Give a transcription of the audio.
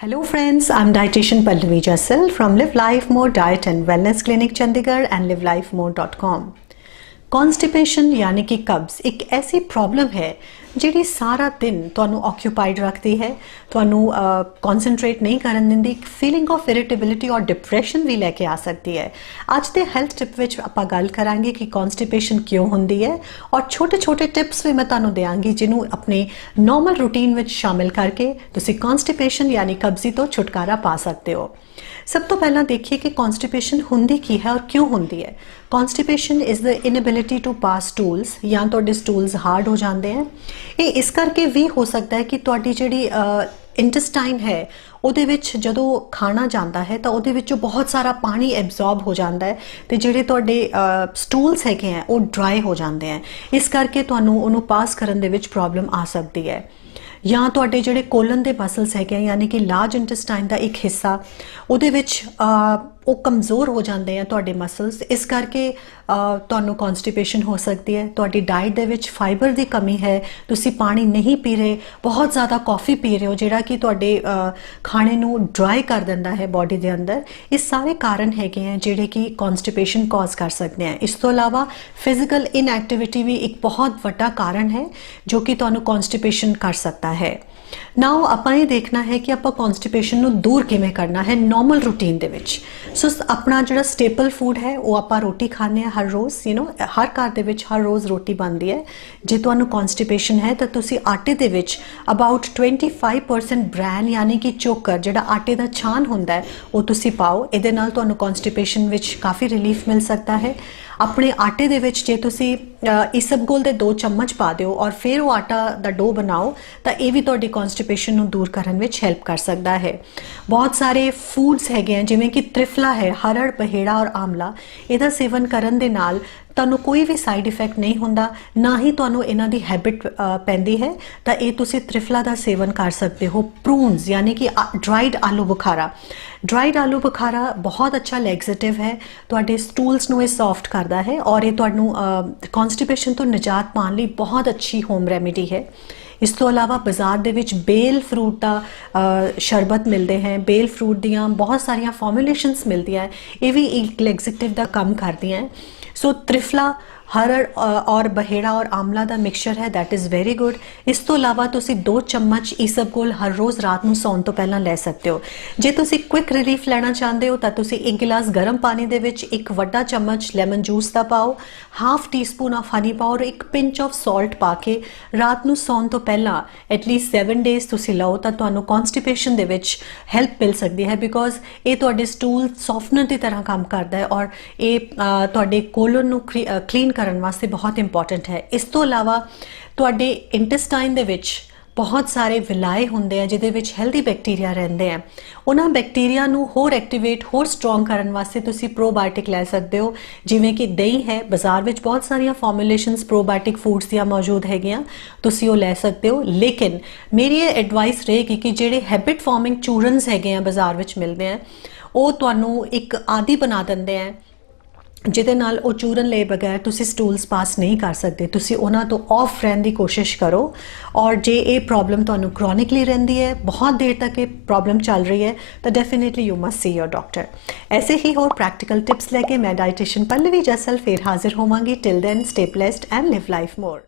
Hello friends, I'm dietitian Pallavi Jassel from Live Life More Diet and Wellness Clinic Chandigarh and livelifemore.com. Constipation यानी कि कब्ज एक ऐसी problem है ਜਿਹੜੀ ਸਾਰਾ ਦਿਨ ਤੁਹਾਨੂੰ ਆਕਿਊਪਾਈਡ ਰੱਖਦੀ ਹੈ, ਤੁਹਾਨੂੰ ਕਨਸੈਂਟਰੇਟ ਨਹੀਂ ਕਰਨ ਦਿੰਦੀ ਫੀਲਿੰਗ ਆਫ ਇਰੀਟੇਬਿਲਿਟੀ ਔਰ ਡਿਪਰੈਸ਼ਨ ਵੀ ਲੈ ਕੇ ਆ ਸਕਦੀ ਹੈ। ਅੱਜ ਦੇ ਹੈਲਥ ਟਿਪ ਵਿੱਚ ਆਪਾਂ ਗੱਲ ਕਰਾਂਗੇ ਕਿ ਕਨਸਟੀਪੇਸ਼ਨ ਕਿਉਂ ਹੁੰਦੀ ਹੈ ਔਰ ਛੋਟੇ-ਛੋਟੇ ਟਿਪਸ ਵੀ ਮੈਂ ਤੁਹਾਨੂੰ ਦੇਵਾਂਗੀ ਜਿਹਨੂੰ ਆਪਣੇ ਨਾਰਮਲ ਰੂਟੀਨ ਵਿੱਚ ਸ਼ਾਮਿਲ ਕਰਕੇ ਤੁਸੀਂ ਕਨਸਟੀਪੇਸ਼ਨ ਯਾਨੀ ਕਬਜ਼ੀ ਤੋਂ ਛੁਟਕਾਰਾ ਪਾ ਸਕਦੇ ਹੋ। ਸਭ ਤੋਂ ਪਹਿਲਾਂ ਦੇਖੀਏ ਕਿ ਕਨਸਟੀਪੇਸ਼ਨ ਹੁੰਦੀ ਕੀ ਹੈ ਔਰ ਕਿਉਂ ਹੁੰਦੀ ਹੈ। Constipation is the inability to pass stools ਜਾਂ ਤੁਹਾਡੇ ਸਟੂਲਸ ਹਾਰਡ ਹੋ ਜਾਂਦੇ ਹੈ। ਇਹ ਇਸ ਕਰਕੇ ਵੀ ਹੋ ਸਕਦਾ ਹੈ ਕਿ ਤੁਹਾਡੀ ਜਿਹੜੀ ਇੰਟੈਸਟਾਈਨ ਹੈ, ਉਹਦੇ ਵਿੱਚ ਜਦੋਂ ਖਾਣਾ ਜਾਂਦਾ ਹੈ ਤਾਂ ਉਹਦੇ ਵਿੱਚੋਂ ਬਹੁਤ ਸਾਰਾ ਪਾਣੀ ਐਬਜ਼ੌਰਬ ਹੋ ਜਾਂਦਾ ਹੈ ਤੇ ਜਿਹੜੇ ਤੁਹਾਡੇ ਸਟੂਲਸ ਹੈਗੇ ਆ ਉਹ ਡਰਾਈ ਹੋ ਜਾਂਦੇ ਆ ਇਸ ਕਰਕੇ ਤੁਹਾਨੂੰ ਉਹਨੂੰ ਪਾਸ ਕਰਨ ਦੇ ਵਿੱਚ ਪ੍ਰੋਬਲਮ ਆ ਸਕਦੀ ਹੈ। ਜਾਂ ਤੁਹਾਡੇ ਜਿਹੜੇ ਕੋਲਨ ਦੇ ਮਸਲਸ ਹੈਗੇ ਆ, ਯਾਨੀ ਕਿ ਲਾਰਜ ਇੰਟੈਸਟਾਈਨ ਦਾ ਇੱਕ ਹਿੱਸਾ, ਉਹਦੇ ਵਿੱਚ ਉਹ ਕਮਜ਼ੋਰ ਹੋ ਜਾਂਦੇ ਆ ਤੁਹਾਡੇ ਮਸਲਸ ਇਸ ਕਰਕੇ ਤੁਹਾਨੂੰ ਕਨਸਟੀਪੇਸ਼ਨ ਹੋ ਸਕਦੀ ਹੈ, ਤੁਹਾਡੀ ਡਾਈਟ ਦੇ ਵਿੱਚ ਫਾਈਬਰ ਦੀ ਕਮੀ ਹੈ, ਤੁਸੀਂ ਪਾਣੀ ਨਹੀਂ ਪੀ ਰਹੇ, ਬਹੁਤ ਜ਼ਿਆਦਾ ਕਾਫੀ ਪੀ ਰਹੇ ਹੋ, ਜਿਹੜਾ ਕਿ ਤੁਹਾਡੇ ਖਾਣੇ ਨੂੰ ਡਰਾਈ ਕਰ ਦਿੰਦਾ ਹੈ ਬਾਡੀ ਦੇ ਅੰਦਰ, ਇਹ ਸਾਰੇ ਕਾਰਨ ਹੈਗੇ ਆ ਜਿਹੜੇ ਕਿ ਕਨਸਟੀਪੇਸ਼ਨ ਕਾਜ਼ ਕਰ ਸਕਦੇ ਆ। ਇਸ ਤੋਂ ਇਲਾਵਾ ਫਿਜ਼ੀਕਲ ਇਨਐਕਟੀਵਿਟੀ ਵੀ ਇੱਕ ਬਹੁਤ ਵੱਡਾ ਕਾਰਨ ਹੈ, ਜੋ ਕਿ ਤੁਹਾਨੂੰ ਕਨਸਟੀਪੇਸ਼ਨ ਕਰ ਸਕਦਾ ਹੈ। ਨਾਓ ਆਪਾਂ ਇਹ ਦੇਖਣਾ ਹੈ ਕਿ ਆਪਾਂ ਕਨਸਟੀਪੇਸ਼ਨ ਨੂੰ ਦੂਰ ਕਿਵੇਂ ਕਰਨਾ ਹੈ ਨਾਰਮਲ ਰੂਟੀਨ ਦੇ ਵਿੱਚ। ਸੋ ਆਪਣਾ ਜਿਹੜਾ ਸਟੇਪਲ ਫੂਡ ਹੈ, ਉਹ ਆਪਾਂ ਰੋਟੀ ਖਾਂਦੇ ਆ ਹਰ ਰੋਜ਼ ਯੂ نو ਹਰ ਘਰ ਦੇ ਵਿੱਚ ਹਰ ਰੋਜ਼ ਰੋਟੀ ਬਣਦੀ ਹੈ। ਜੇ ਤੁਹਾਨੂੰ ਕਨਸਟੀਪੇਸ਼ਨ ਹੈ, ਤਾਂ ਤੁਸੀਂ ਆਟੇ ਦੇ ਵਿੱਚ ਅਬਾਊਟ 25% ਬ੍ਰੈਨ ਯਾਨੀ ਕਿ ਚੋਕਰ, ਜਿਹੜਾ ਆਟੇ ਦਾ ਛਾਨ ਹੁੰਦਾ ਹੈ, ਉਹ ਤੁਸੀਂ ਪਾਓ। ਇਹਦੇ ਨਾਲ ਤੁਹਾਨੂੰ ਕਨਸਟੀਪੇਸ਼ਨ ਵਿੱਚ ਕਾਫੀ ਰਿਲੀਫ ਮਿਲ ਸਕਦਾ ਹੈ। ਆਪਣੇ ਆਟੇ ਦੇ ਵਿੱਚ ਜੇ ਤੁਸੀਂ ਇਸਬਗੋਲ ਦੇ 2 ਚਮਚ ਪਾ ਦਿਓ ਔਰ ਫਿਰ ਉਹ ਆਟਾ ਦਾ ਡੋ ਬਣਾਓ ਤਾਂ ਇਹ ਵੀ ਤੁਹਾਡੀ ਕਨਸਟੀਪੇਸ਼ਨ ਨੂੰ ਦੂਰ ਕਰਨ ਵਿੱਚ ਹੈਲਪ ਕਰ ਸਕਦਾ ਹੈ। ਬਹੁਤ ਸਾਰੇ ਫੂਡਸ ਹੈਗੇ ਆ, ਜਿਵੇਂ ਕਿ ਤ੍ਰਿਫਲਾ ਹੈ, ਹਰੜ ਪਹੇੜਾ ਔਰ ਆਮਲਾ। ਇਹਦਾ ਸੇਵਨ ਕਰਨ ਦੇ ਨਾਲ ਤੁਹਾਨੂੰ ਕੋਈ ਵੀ ਸਾਈਡ ਇਫੈਕਟ ਨਹੀਂ ਹੁੰਦਾ, ਨਾ ਹੀ ਤੁਹਾਨੂੰ ਇਹਨਾਂ ਦੀ ਹੈਬਿਟ ਪੈਂਦੀ ਹੈ। ਤਾਂ ਇਹ ਤੁਸੀਂ ਤ੍ਰਿਫਲਾ ਦਾ ਸੇਵਨ ਕਰ ਸਕਦੇ ਹੋ ਪ੍ਰੂਨਸ ਯਾਨੀ ਕਿ ਡਰਾਈਡ ਆਲੂ ਬੁਖਾਰਾ। ਡਰਾਈਡ ਆਲੂ ਬੁਖਾਰਾ ਬਹੁਤ ਅੱਛਾ ਲੈਗਜ਼ੇਟਿਵ ਹੈ, ਤੁਹਾਡੇ ਸਟੂਲਸ ਨੂੰ ਇਹ ਸੌਫਟ ਕਰਦਾ ਹੈ ਔਰ ਇਹ ਤੁਹਾਨੂੰ ਕਨਸਟੀਪੇਸ਼ਨ ਤੋਂ ਨਿਜਾਤ ਪਾਉਣ ਲਈ ਬਹੁਤ ਅੱਛੀ ਹੋਮ ਰੈਮੇਡੀ ਹੈ। ਇਸ ਤੋਂ ਇਲਾਵਾ ਬਾਜ਼ਾਰ ਦੇ ਵਿੱਚ ਬੇਲ ਫਰੂਟ ਦਾ ਸ਼ਰਬਤ ਮਿਲਦੇ ਹੈ। ਬੇਲ ਫਰੂਟ ਦੀਆਂ ਬਹੁਤ ਸਾਰੀਆਂ ਫਾਰਮੂਲੇਸ਼ਨਸ ਮਿਲਦੀਆਂ ਇਹ ਵੀ ਇੱਕ ਲੈਗਜ਼ੇਟਿਵ ਦਾ ਕੰਮ ਕਰਦੀਆਂ ਹੈ। ਸੋ ਤ੍ਰਿਫਲਾ ਹਰੜ ਔਰ ਬਹੇੜਾ ਔਰ ਆਮਲਾ ਦਾ ਮਿਕਸਚਰ ਹੈ ਥੈਟ ਇਜ਼ ਵੈਰੀ ਗੁੱਡ ਇਸ ਤੋਂ ਇਲਾਵਾ ਤੁਸੀਂ 2 ਚਮਚ ਇਸਬਗੋਲ ਹਰ ਰੋਜ਼ ਰਾਤ ਨੂੰ ਸੌਣ ਤੋਂ ਪਹਿਲਾਂ ਲੈ ਸਕਦੇ ਹੋ। ਜੇ ਤੁਸੀਂ ਕੁਇਕ ਰਿਲੀਫ ਲੈਣਾ ਚਾਹੁੰਦੇ ਹੋ, ਤਾਂ ਤੁਸੀਂ 1 ਗਿਲਾਸ ਗਰਮ ਪਾਣੀ ਦੇ ਵਿੱਚ ਇੱਕ ਵੱਡਾ ਚਮਚ ਲੈਮਨ ਜੂਸ ਦਾ ਪਾਓ ਹਾਫ ਟੀਸਪੂਨ ਆਫ ਹਨੀ ਪਾਓ ਔਰ ਇੱਕ ਪਿੰਚ ਆਫ ਸਾਲਟ ਪਾ ਕੇ ਰਾਤ ਨੂੰ ਸੌਣ ਤੋਂ ਪਹਿਲਾਂ ਐਟਲੀਸਟ 7 ਡੇਜ਼ ਤੁਸੀਂ ਲਓ, ਤਾਂ ਤੁਹਾਨੂੰ ਕਨਸਟੀਪੇਸ਼ਨ ਦੇ ਵਿੱਚ ਹੈਲਪ ਮਿਲ ਸਕਦੀ ਹੈ ਬਿਕੋਜ਼ ਇਹ ਤੁਹਾਡੇ ਸਟੂਲ ਸੌਫਟਨਰ ਦੀ ਤਰ੍ਹਾਂ ਕੰਮ ਕਰਦਾ ਹੈ ਔਰ ਇਹ ਤੁਹਾਡੇ ਕੋਲਨ ਨੂੰ ਕਲੀਨ ਕਰਨ ਵਾਸਤੇ ਬਹੁਤ ਇੰਪੋਰਟੈਂਟ ਹੈ। ਇਸ ਤੋਂ ਇਲਾਵਾ ਤੁਹਾਡੇ ਇੰਟੈਸਟਾਈਨ ਦੇ ਵਿੱਚ ਬਹੁਤ ਸਾਰੇ ਵਿਲਾਏ ਹੁੰਦੇ ਆ, ਜਿਹਦੇ ਵਿੱਚ ਹੈਲਦੀ ਬੈਕਟੀਰੀਆ ਰਹਿੰਦੇ ਆ। ਉਹਨਾਂ ਬੈਕਟੀਰੀਆ ਨੂੰ ਹੋਰ ਐਕਟੀਵੇਟ ਹੋਰ ਸਟਰੋਂਗ ਕਰਨ ਵਾਸਤੇ ਤੁਸੀਂ ਪ੍ਰੋਬਾਇਓਟਿਕ ਲੈ ਸਕਦੇ ਹੋ। ਜਿਵੇਂ ਕਿ ਦਹੀਂ ਹੈ, ਬਾਜ਼ਾਰ ਵਿੱਚ ਬਹੁਤ ਸਾਰੀਆਂ ਫਾਰਮੂਲੇਸ਼ਨਸ ਪ੍ਰੋਬਾਇਓਟਿਕ ਫੂਡਸ ਦੀਆਂ ਮੌਜੂਦ ਹੈਗੀਆਂ, ਤੁਸੀਂ ਉਹ ਲੈ ਸਕਦੇ ਹੋ। ਲੇਕਿਨ ਮੇਰੀ ਇਹ ਐਡਵਾਈਸ ਰਹੇਗੀ ਕਿ ਜਿਹੜੇ ਹੈਬਿਟ ਫਾਰਮਿੰਗ ਚੂਰਨਸ ਹੈਗੇ ਆ ਬਾਜ਼ਾਰ ਵਿੱਚ ਮਿਲਦੇ ਆ, ਉਹ ਤੁਹਾਨੂੰ ਇੱਕ ਆਦੀ ਬਣਾ ਦਿੰਦੇ ਆ। ਜਿਹਦੇ ਨਾਲ ਉਹ ਚੂਰਨ ਲਏ ਬਗੈਰ ਤੁਸੀਂ ਸਟੂਲਸ ਪਾਸ ਨਹੀਂ ਕਰ ਸਕਦੇ। ਤੁਸੀਂ ਉਹਨਾਂ ਤੋਂ ਆਫ ਰਹਿਣ ਦੀ ਕੋਸ਼ਿਸ਼ ਕਰੋ। ਔਰ ਜੇ ਇਹ ਪ੍ਰੋਬਲਮ ਤੁਹਾਨੂੰ ਕ੍ਰੋਨਿਕਲੀ ਰਹਿੰਦੀ ਹੈ, ਬਹੁਤ ਦੇਰ ਤੱਕ ਇਹ ਪ੍ਰੋਬਲਮ ਚੱਲ ਰਹੀ ਹੈ, ਤਾਂ definitely you must see your doctor ਐਸੇ ਹੀ ਹੋਰ ਪ੍ਰੈਕਟੀਕਲ ਟਿਪਸ ਲੈ ਕੇ ਮੈਂ ਡਾਈਟੀਸ਼ੀਅਨ ਪੱਲਵੀ ਜਸਲ ਫੇਰ ਹਾਜ਼ਰ ਹੋਵਾਂਗੀ। Till then stay blessed and live life more